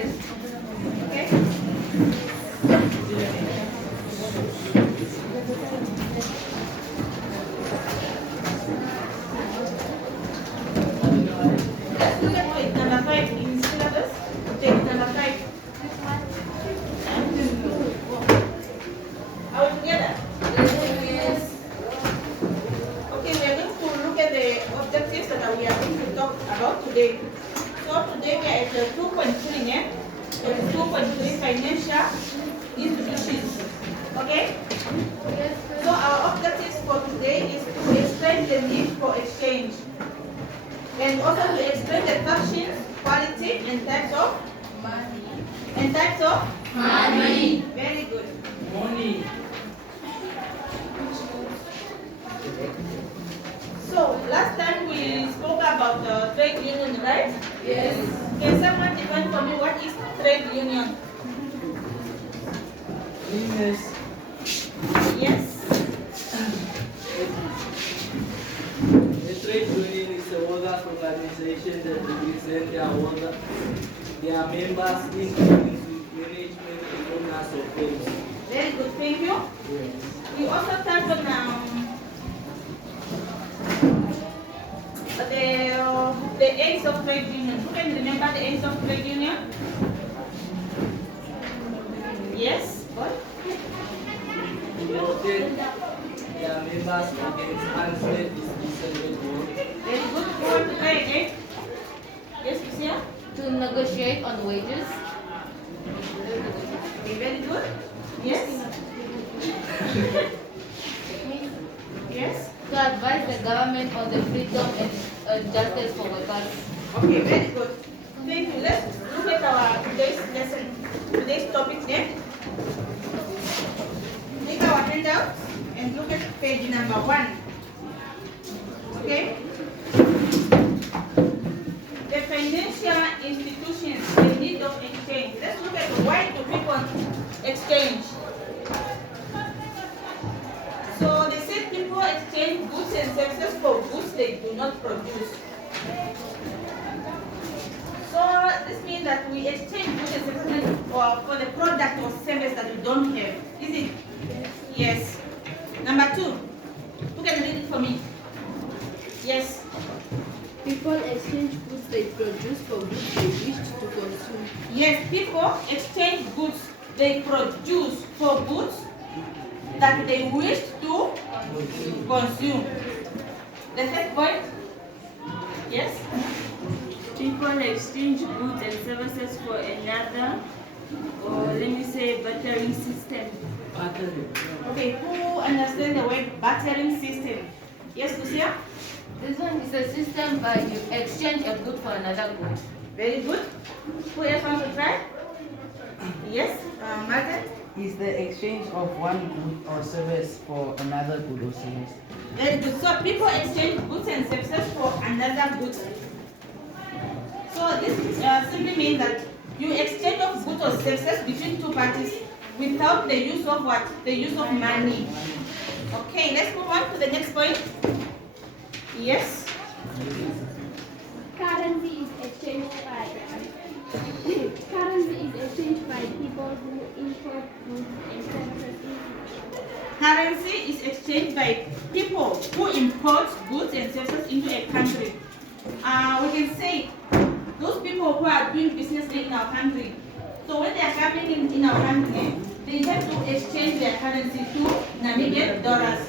gardens. Okay? Let's look at page number 5 in syllabus. Page number 5. Are we together? Yes. Okay, we are going to look at the objectives that we are going to talk about today. So today we are at the 2.3, yeah? 2.3 financial institutions. Okay? Yes. So our objectives for today is to explain the need for exchange. And also to explain the functions, quality, and types of money. And types of money. Very good. Money. So last time we spoke about the trade union, right? Yes. Can someone define for me what is trade union? Business. Yes. A trade union is a workers' organization that represents their members in dealings with management and owners of firms. Very good, thank you. Yes. You also touched on the aims of trade union. Who can remember the aims of trade union? Yes, what? To protect their members against unfair dismissal at work. Very good. Who want to try again? Yes, Lucia? To negotiate on wages. Okay, very good. Yes? Yes? To advise the government on the freedom and justice for workers. Okay, very good. Thank you. Let's look at our today's lesson, today's topic then. Take our handout and look at page number 1. Okay? The financial institutions, the need of exchange. Let's look at why do people exchange. So they say people exchange goods and services for goods they do not produce. So this means that we exchange goods and services for the product or service that we don't have. Is it? Yes. Number 2. Who can read it for me? Yes. People exchange goods they produce for goods they wish to consume. Yes, people exchange goods they produce for goods that they wish to consume. The third point? Yes? People exchange goods and services for another, or let me say, bartering system. Bartering. Okay, who understands the word bartering system? Yes, Lucia? This one is a system where you exchange a good for another good. Very good. Who else wants to try? Yes, Margaret? Is the exchange of one good or service for another good or service. Very good. So people exchange goods and services for another good. So this simply means that you exchange of goods or services between two parties without the use of what? The use of money. Okay, let's move on to the next point. Yes? Currency is exchanged by people who import goods and services. Currency is exchanged by people who import goods and services into a country. We can say those people who are doing business in our country. So when they are coming in our country, they have to exchange their currency to Namibian dollars.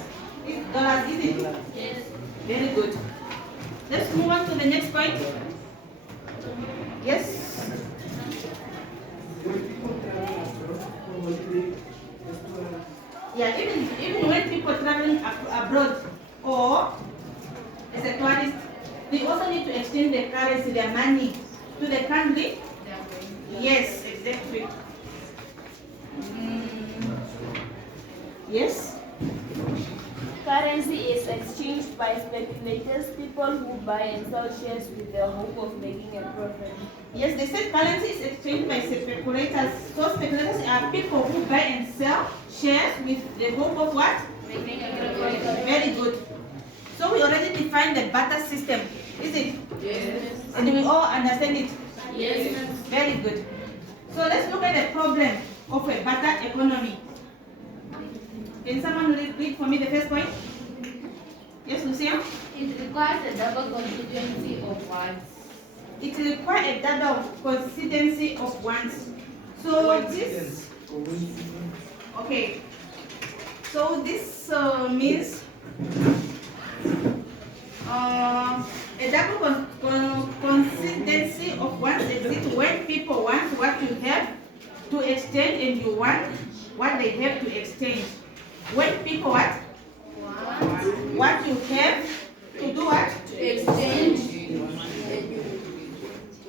Dollars, is it? Yes. Very good. Let's move on to the next point. Yes? Yeah, even when people traveling abroad or as a tourist, they also need to exchange their currency, their money to the country. Yes, exactly. Yes? Currency is exchanged by speculators, people who buy and sell shares with the hope of making a profit. Yes, they said currency is exchanged by speculators. So speculators are people who buy and sell shares with the hope of what? Making a profit. Very good. So we already defined the barter system, is it? Yes. And we all understand it? Yes. Very good. So let's look at the problem of a barter economy. Can someone read for me the first point? Yes, Lucia? It requires a double constituency of words. It requires a double consistency of ones. So this, okay. So this means a double consistency of ones exists when people want what you have to exchange and you want what they have to exchange. When people what you have to do what? To exchange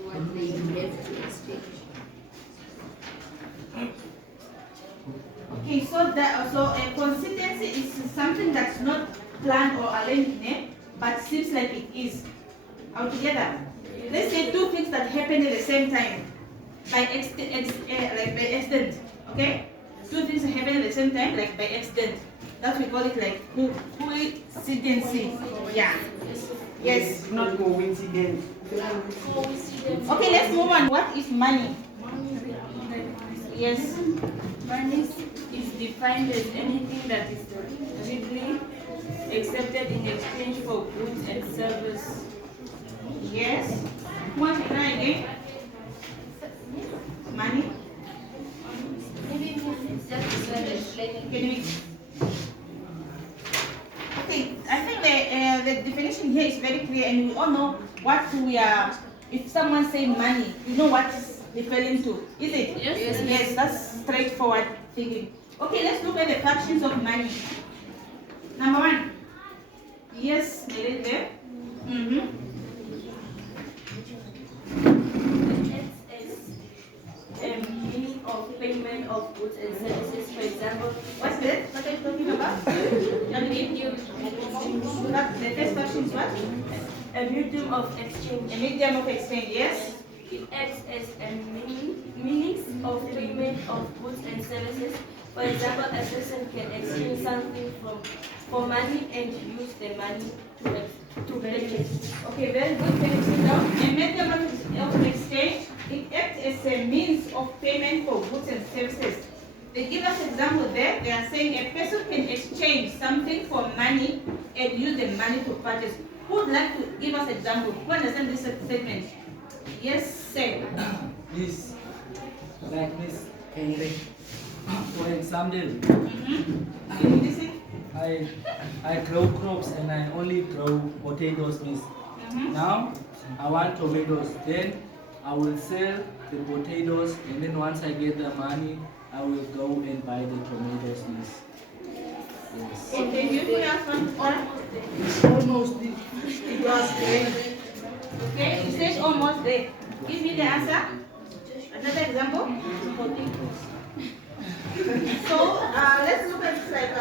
what they have to exchange. Okay, so a consistency is something that's not planned or arranged, but seems like it is. Altogether, let's say two things that happen at the same time, by accident. Okay, two things happen at the same time, like by accident. That we call it like coincidence. Yeah. Yes. Not coincidence. Okay, let's move on. What is money? Yes. Money is defined as anything that is legally accepted in exchange for goods and service. Yes. Who wants to try again? Money? Maybe it's just explaining. Can we? Okay, I think the definition here is very clear, and we all know what we are. If someone say money, you know what is referring to, is it? Yes. Yes, that's straightforward thinking. Okay, let's look at the functions of money. Number one. Yes, right there. Meaning of payment of goods and services, for example, What's that? What are you talking about? Let me give you. The first function is what? a medium of exchange. A medium of exchange. Yes. It acts as a means of payment of goods and services. For example, a person can exchange something for money and use the money to purchase. Okay, very good. Can you sit down? A medium of exchange, it acts as a means of payment for goods and services. They give us example there. They are saying a person can exchange something for money and use the money to purchase. Who would like to give us example? Who understand this statement? Yes, sir. This, like this, Henry. For example, Can you listen? I grow crops and I only grow potatoes, miss. Now I want tomatoes. Then I will sell the potatoes, and then once I get the money, I will go and buy the tomatoes, miss. Yes. Okay, you put us one or? Almost it was great. Okay, you said almost there. Give me the answer. Another example. So let's look at like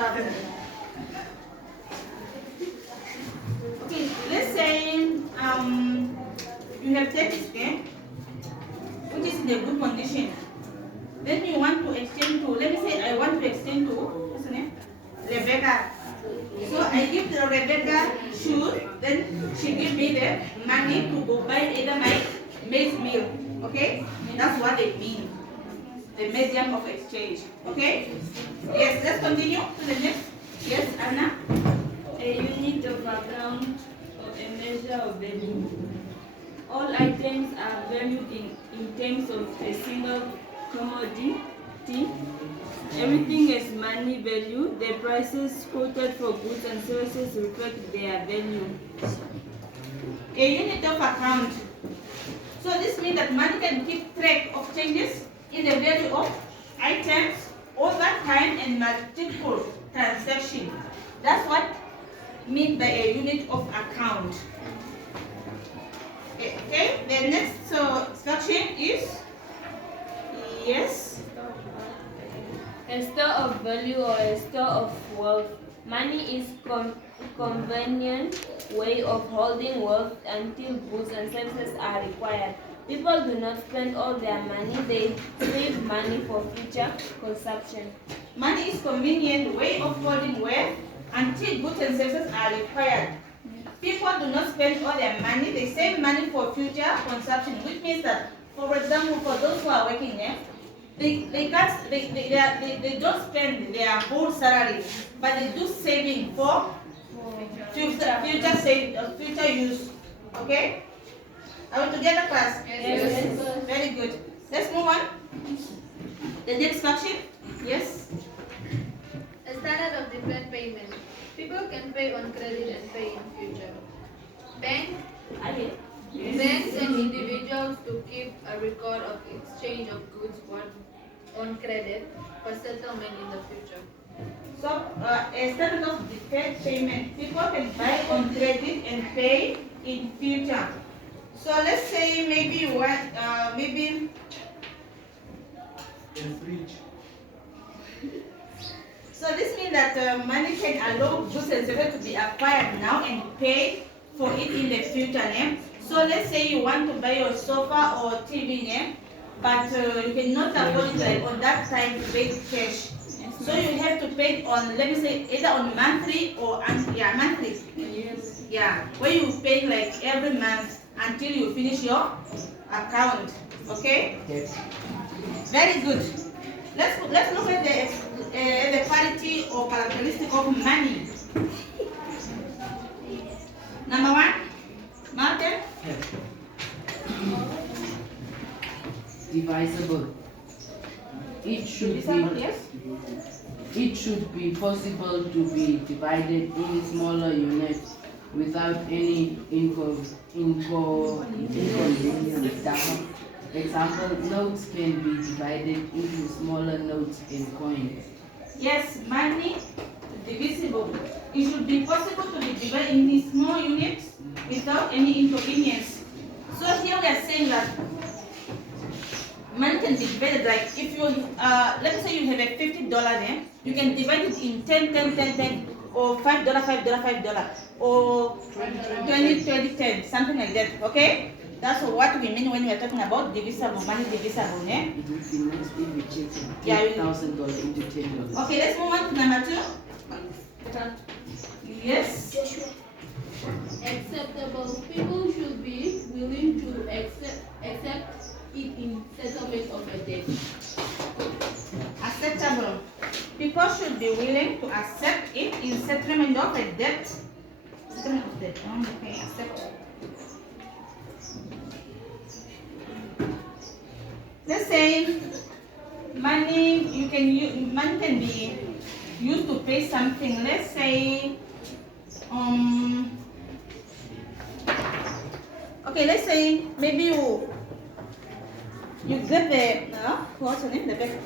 okay, let's say you have tennis there, which is in a good condition. Then you want to exchange to, let me say I want to exchange to, what's her name? Rebecca. So I give the Rebecca shoes, then she give me the money to go buy either my maize meal. Okay? That's what they mean. The medium of exchange. Okay? Yes, let's continue to the next. Yes, Anna? A unit of account or a measure of value. All items are valued in terms of a single commodity. Everything has money value. The prices quoted for goods and services reflect their value. A unit of account. So this means that money can keep track of changes in the value of items over time and multiple transactions. That's what meant by a unit of account. Okay, the next section is yes. A store of value or a store of wealth. Money is convenient way of holding wealth until goods and services are required. People do not spend all their money, they save money for future consumption. Money is convenient way of holding wealth until goods and services are required. People do not spend all their money, they save money for future consumption, which means that, for example, for those who are working there, they don't spend their whole salary, but they do saving for future use. Okay? Are we together, class? Yes. Very good. Let's move on. The next fraction. Yes. A standard of deferred payment. People can pay on credit and pay in future. Banks and individuals to keep a record of exchange of goods on credit for settlement in the future. So, a standard of deferred payment. People can buy on credit and pay in future. So let's say maybe you want, maybe A fridge. so this means that money can allow goods and services to be acquired now and pay for it in the future. Yeah? So let's say you want to buy your sofa or TV, yeah? But you cannot afford it like on that time to pay cash. So you have to pay on, let me say, either on monthly or monthly. Yes. Yeah, where you pay like every month until you finish your account. Okay? Yes. Very good. Let's look at the quality or characteristic of money. Number one, Martin. Divisible. It should Divisible, be yes. It should be possible to be divided in smaller units without any inconvenience. Example, notes can be divided into smaller notes and coins. Yes, money divisible. It should be possible to be divided into small units without any inconvenience. So here we are saying that money can be divided, like if you, let's say you have a $50 there, you can divide it in 10, 10, 10, 10, or $5, $5, $5, or 20, 20, 10, something like that, okay? That's what we mean when we are talking about divisible, money divisible, eh? It would be nice if we change Yeah, $10,000 into $10. Okay, let's move on to number 2. Yes. Acceptable. People should be willing to accept it in settlement of a debt. Acceptable. People should be willing to accept it in settlement of a debt. Settlement of debt. Okay, accept. Let's say money money can be used to pay something. Let's say okay, let's say maybe you get the what's her name? The best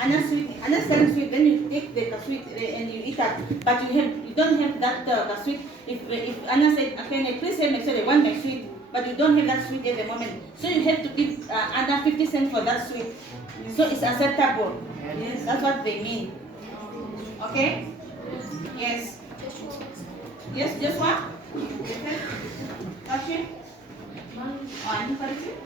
Anna sweet. Anna selling sweet. Then you take the sweet and you eat that. But you don't have that the sweet. If Anna said, okay, please have my sweet. I want my sweet, but you don't have that sweet at the moment. So you have to give Anna 50 cents for that sweet. So it's acceptable. Yes, that's what they mean. Okay. Yes. Yes, just what? Okay. One person.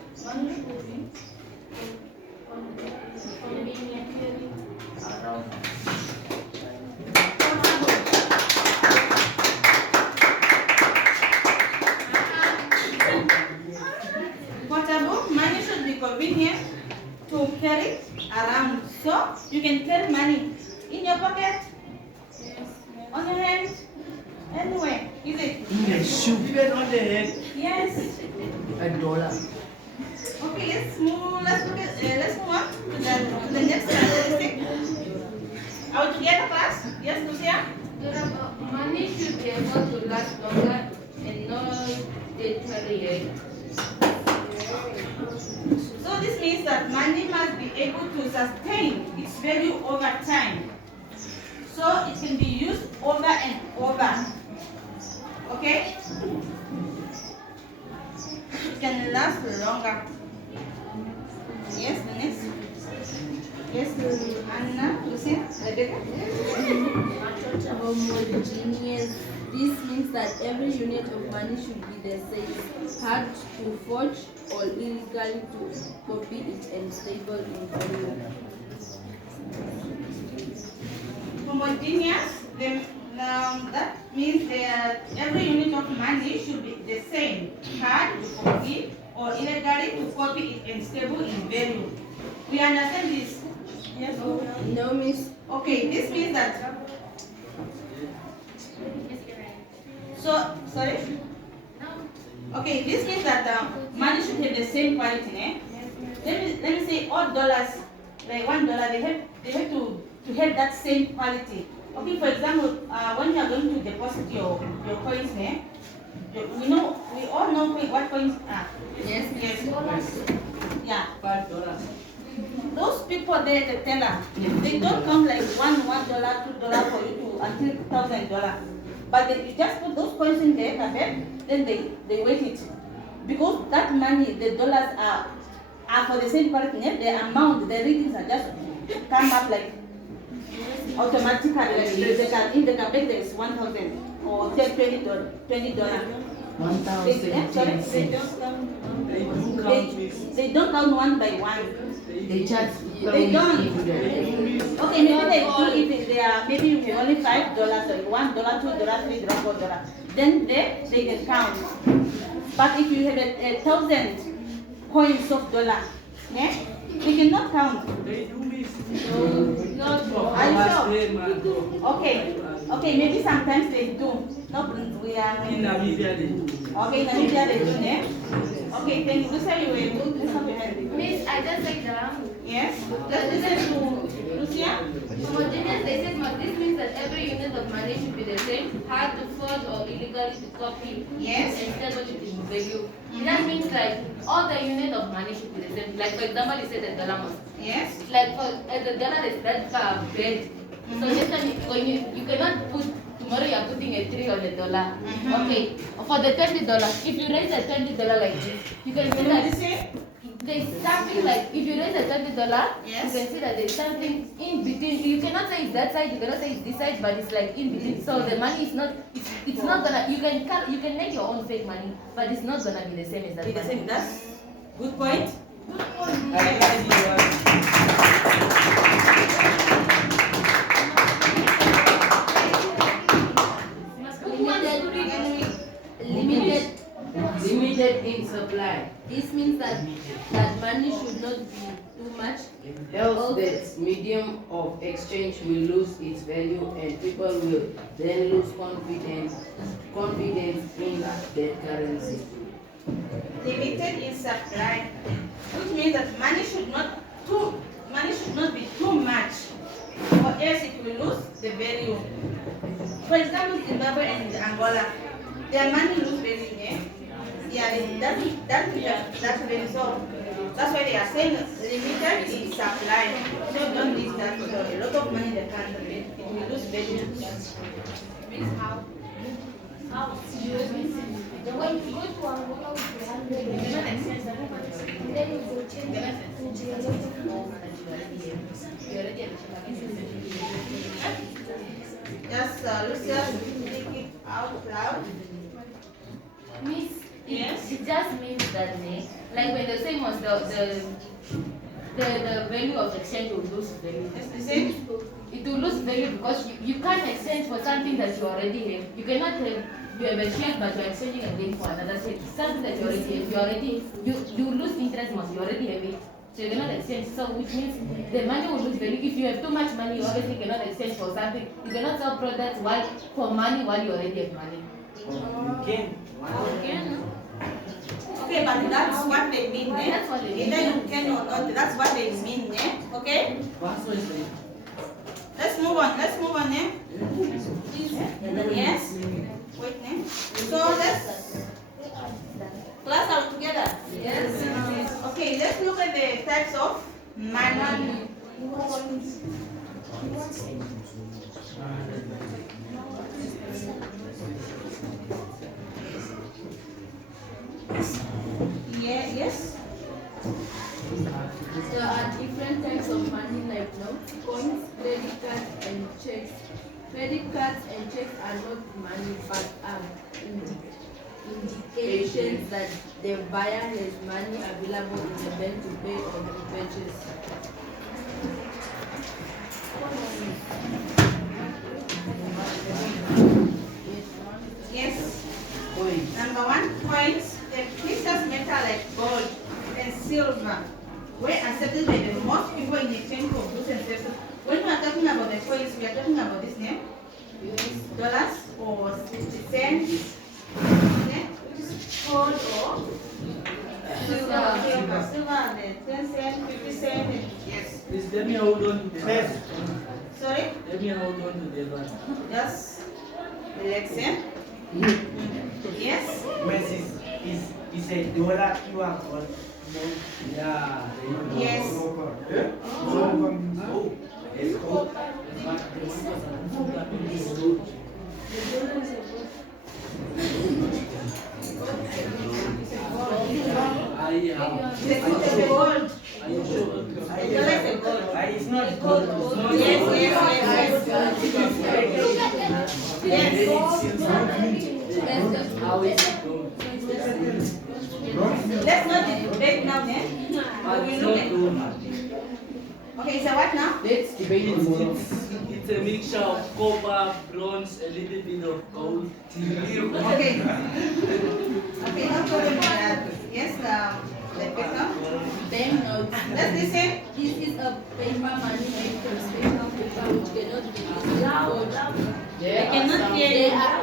Portable, money should be convenient to carry around. So you can carry money in your pocket, on your hand, anywhere. Is it? In your shoe. Even on the head. Yes. $1. Okay, let's move on to the next characteristic. Are we together, class? Yes, Lucia? Money should be able to last longer and not deteriorate. So this means that money must be able to sustain its value over time. So it can be used over and over. Okay? It can last longer. Yes, the next. Yes, Anna, Lucia, Rebecca. Homogeneous. This means that every unit of money should be the same, hard to forge or illegal to copy it, and stable in value. Homogeneous, that means that every unit of money should be the same, hard to copy or illegally to copy it and stable in value. We understand this? Yes. No, miss. Okay, this means that. So, sorry? Okay, this means that money should have the same quality, eh? Let me say all dollars, like $1, they have to have that same quality. Okay, for example, when you are going to deposit your coins, eh? We all know what coins are. Yes. Yes. Yeah. $5. Those people there, the teller, they don't come like $1, $2 for you to until $1,000. But you just put those coins in there, then they weight it. Because that money, the dollars are for the same quality, the amount, the readings are just come up like automatically. Like in the cabinet there is 1,000 or $20. 1,000. They don't count one by one. They just They don't. Okay, maybe they do if they are maybe only $5, like $1, $2, $3, $4. Then they can count. But if you have 1,000 coins of dollar, yeah, we cannot count. They do miss. Are you sure? Okay, maybe sometimes they do. No, we are In Namibia, they do. Okay, in Namibia they do, yeah. Okay, thank you. Lucia, you were good. Let's have your hand. Miss, I just like the Yes. Let's listen to Lucia. homogeneous. They said this means that every unit of money should be the same, hard to forge or illegally to copy. Yes. And stable in value. That means like all the unit of money should be the same. Like for example, you said the dollar must. Yes. Like for the dollar is that bread. So next time when you cannot put tomorrow you are putting a 3 on the dollar. Okay. For the $20, if you raise the $20 like this, you can see that there's something like if you raise the $20, Yes. you can see that there's something in between. You cannot say it's that side, you cannot say it's this side, but it's like in between. So the money is not it's not gonna you can make your own fake money, but it's not gonna be the same as that. Be the money. same. That's good point. Limited in supply. This means that money should not be too much. Else the medium of exchange will lose its value and people will then lose confidence in their currency. Limited in supply, which means that money should not be too much, or else it will lose the value. For example, Zimbabwe and Angola, their money lose value. Yeah, that's value. So that's why they are saying limited in supply. So don't need that. So a lot of money in the country, it will lose value. When you go to Angola with the 100, you cannot exchange the then you will change it to the Just Lucia, speak it out loud. Miss, Yes. it just means that like when the same was the value of exchange will lose value. It's the same. It will lose value because you can't exchange for something that you already have. You cannot have you have a share but you're exchanging again for another share. Something that you already have. You lose interest once you already have it. So you cannot exchange. So which means the money will lose value. If you have too much money, you obviously cannot exchange for something. You cannot sell products for money while you already have money. Okay, but that's what they mean, eh? That's what they mean. Either you can or not, that's what they mean, eh? Okay? Let's move on, eh? Yes? Wait, eh? So let's class out together. Yes. Okay, let's look at the types of money. Yeah, yes. There are different types of money like notes, coins, credit cards, and checks. Credit cards and checks are not money but are indications that the buyer has money available in the bank to pay or to purchase. Yes. Coins. Number one, coins. The precious metal like gold and silver. were accepted by the most people in exchange for goods and services. When we are talking about the coins, we are talking about this name, dollars or cents, which is gold or silver, the 10 cent, 50 cent, and yes. Please let me hold on to the one. Sorry? Let me hold on to the one. Just relax, eh? Yes? Is a dollar you are on? Yeah. Yes. Oh, it's good. It's a gold. Are you sure? The dollar is a gold. It's not good. Yes. Yes. How is it going? Let's not debate now, eh? We will look at. Okay, so what now? Let's debate tomorrow. It's a mixture of copper, bronze, a little bit of gold. Okay. Okay, no problem with that. Yes, the paper. Banknotes. Let's listen. This is a paper money made from special paper which cannot be forged. I cannot hear They you. are,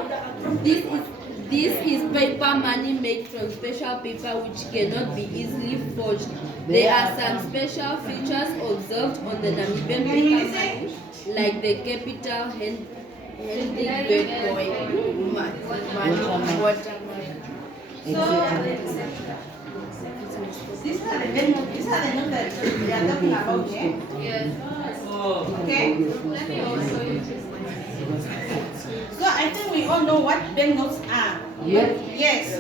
this is paper money made from special paper which cannot be easily forged. There are some special features observed on the Namibian Can you paper money, like the capital handing back coin, water. So, these are the notes that we are talking about, eh? Yes. Oh. Okay? Let me also use this. So I think we all know what banknotes are. Yeah. Yes.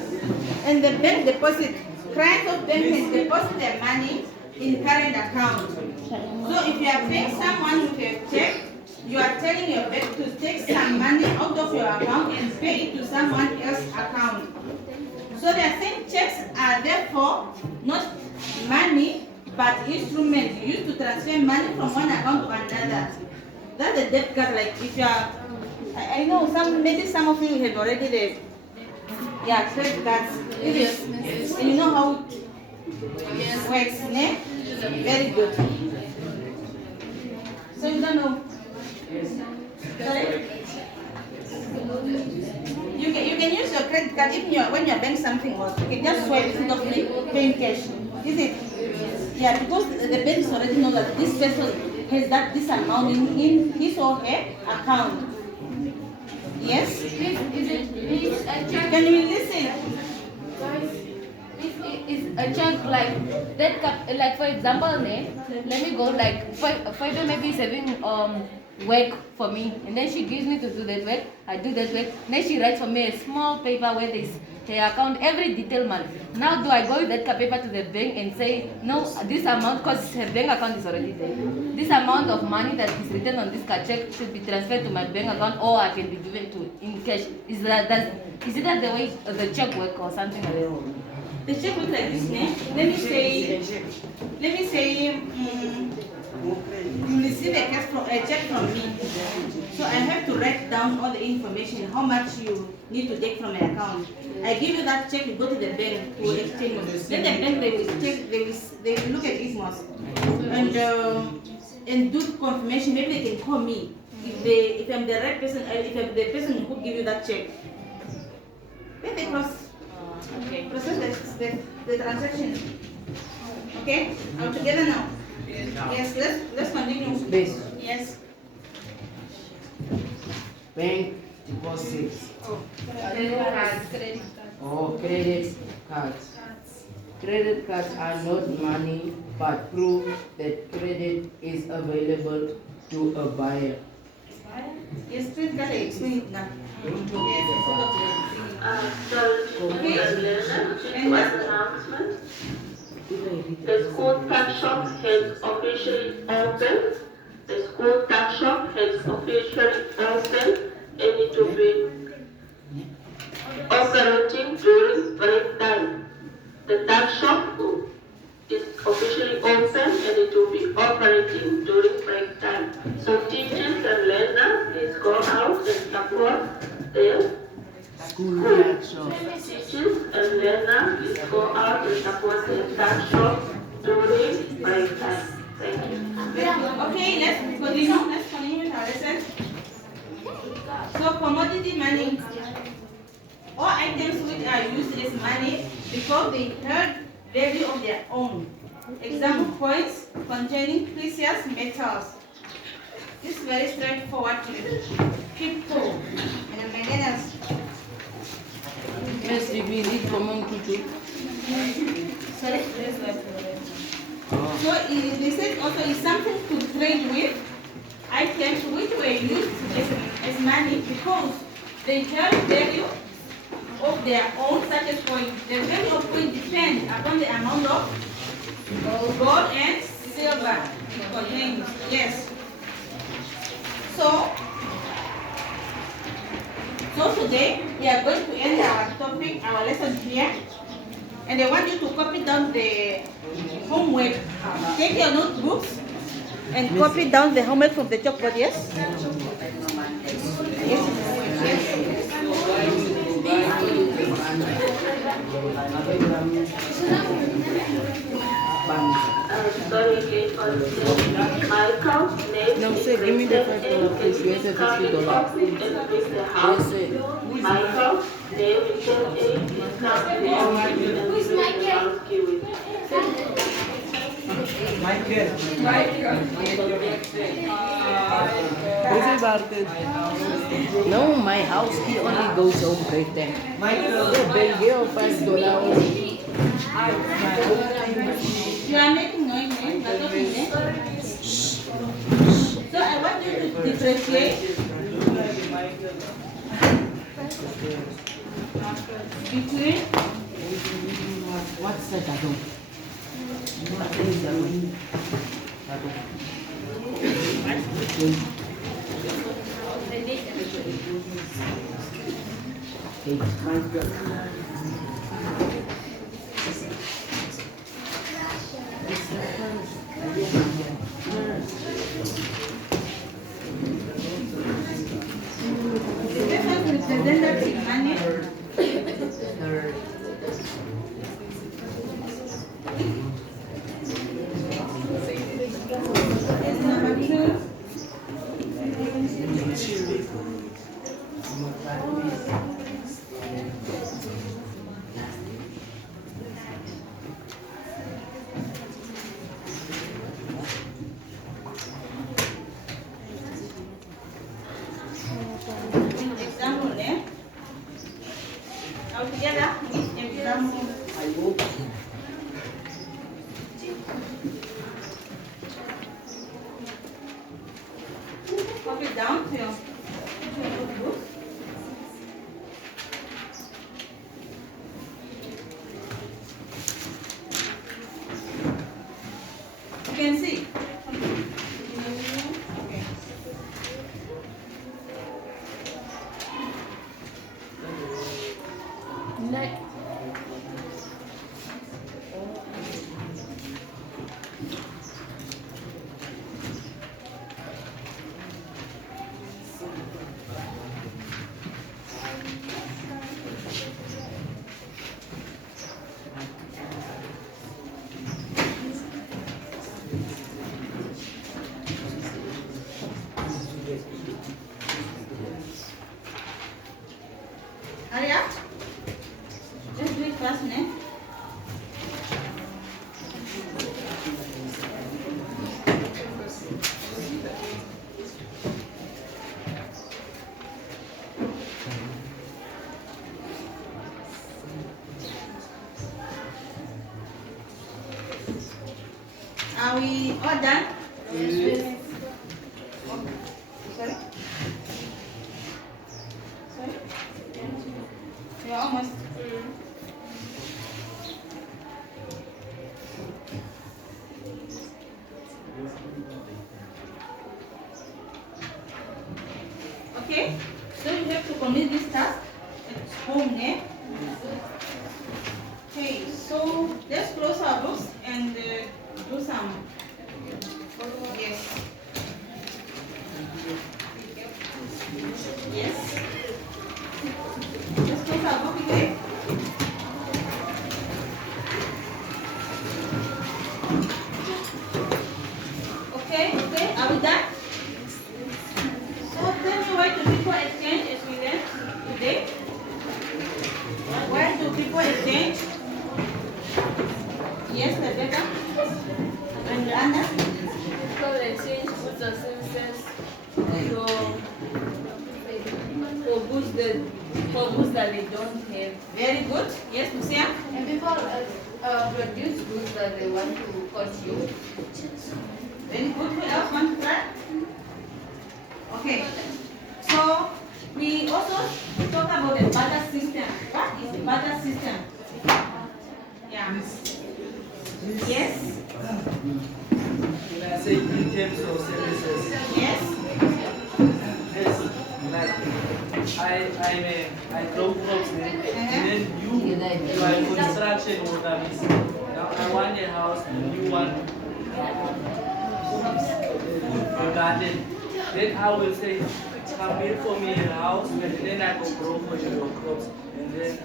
And the bank deposit, clients of bank can deposit their money in current account. So if you are paying someone with a check, you are telling your bank to take some money out of your account and pay it to someone else's account. So they are saying checks are therefore not money but instruments used to transfer money from one account to another. That's a debit card. Like if you are, I know maybe some of you have already the credit cards. Yes. And you know how it works, ne? Very good. So you don't know. Sorry? You can use your credit card even when you're buying something else. You can just swipe instead of paying cash. Is it? Yeah, because the banks already know that this person has this amount in his or her account. Yes? Is a check, Can you listen? Is a check like that? Like for example, let me go like five maybe saving work for me, and then she gives me to do that work. I do that work. Then she writes for me a small paper where there's her account, every detail month. Now do I go with that paper to the bank and say no, this amount, because her bank account is already there. This amount of money that is written on this card check should be transferred to my bank account, or I can be given to in cash. Is that the way the check work or something like that? The check looks like this, ne? Let me say, you receive a check from me. So I have to write down all the information, how much you need to take from my account. I give you that check, you go to the bank to exchange. Then the bank they will check, they will look at it most and do confirmation. Maybe they can call me if I'm the right person, if I'm the person who give you that check. Then they process the transaction. Okay, are we together now? Yes, let's continue. Space. Yes. Bank deposits. credit Oh, credit cards. Credit cards are not money but prove that credit is available to a buyer. Yes, please gotta explain it now. Announcement. The school tax shop has officially opened. The school tax shop has officially opened and it will be operating during break time. The tax shop is officially open and it will be operating during break time. So teachers and learners, please go out and support the School tax shop. teachers and learners, please go out and support the tax shop during by your time. Thank you. Okay, let's continue. Let's continue with our lesson. So commodity money. All items which are used as money because they have value of their own. Example, coins containing precious metals. This is very straightforward. Crypto and manganese. Yes, we need common to Sorry? So they said also is something to trade with, items which were used as money because they have value of their own, such as coin. The value of coin depends upon the amount of gold and silver it contains. Yes. So today we are going to end our topic, our lesson here. And I want you to copy down the homework. Take your notebooks and copy down the homework from the chalkboard, yes? Yes. Sorry again for the my account name. No, sir, give me the $5, please. You have the $50. Yes, sir. My account name is No, my house key only goes home break time. Michael. The bill $5. You are making noise, eh? You are talking, eh? So I want you to differentiate between What's that? I don't. the difference represented in money. Is number 2. Example, eh? All together with example. Copy down to your notebook. You can see. Okay. Hurry up. Just do it fast, man. Are we all done? Yes. Sorry? Sorry? You're almost. Okay, so you have to complete this task at home, eh? Okay, so let's close our books and do some. Yes. Yes. Let's close our book, okay? goods that they don't have. Very good. Yes, Lucia? And people produce goods that they want to consume. Very good. Who else want to try? Okay. So we also talk about the barter system. What is the barter system? Yeah. Yes. When I say in terms of services, Yes. yes, like I grow crops and then you are a construction worker. Means now I want a house and you want a garden. Then I will say, come build for me a house and then I will grow for you your crops. And then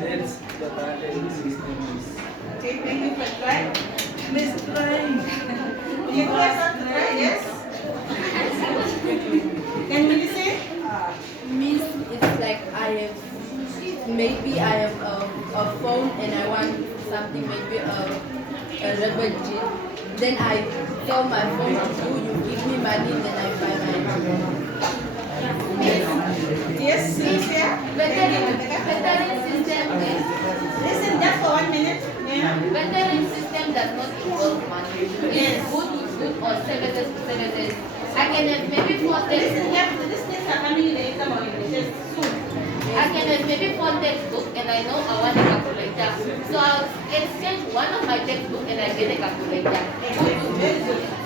that's the barter system is. Okay, thank you for trying. Miss trying. You guys want to try? Yes. Can we say? Means it's like maybe I have a phone and I want something, maybe a rubber jean. Then I sell my phone to you, you give me money, then I buy my phone. Yes, Cynthia? Bettering system is Listen just for 1 minute. Yeah. bettering system does not involve money. Yes. It's good with good or services to services. I can have maybe 4 Listen, textbooks. yeah, this things are coming in the exam or in the test soon. I can have maybe 4 textbooks and I know I want a calculator. So I'll exchange one of my textbooks and I get a calculator. Exactly. Very good.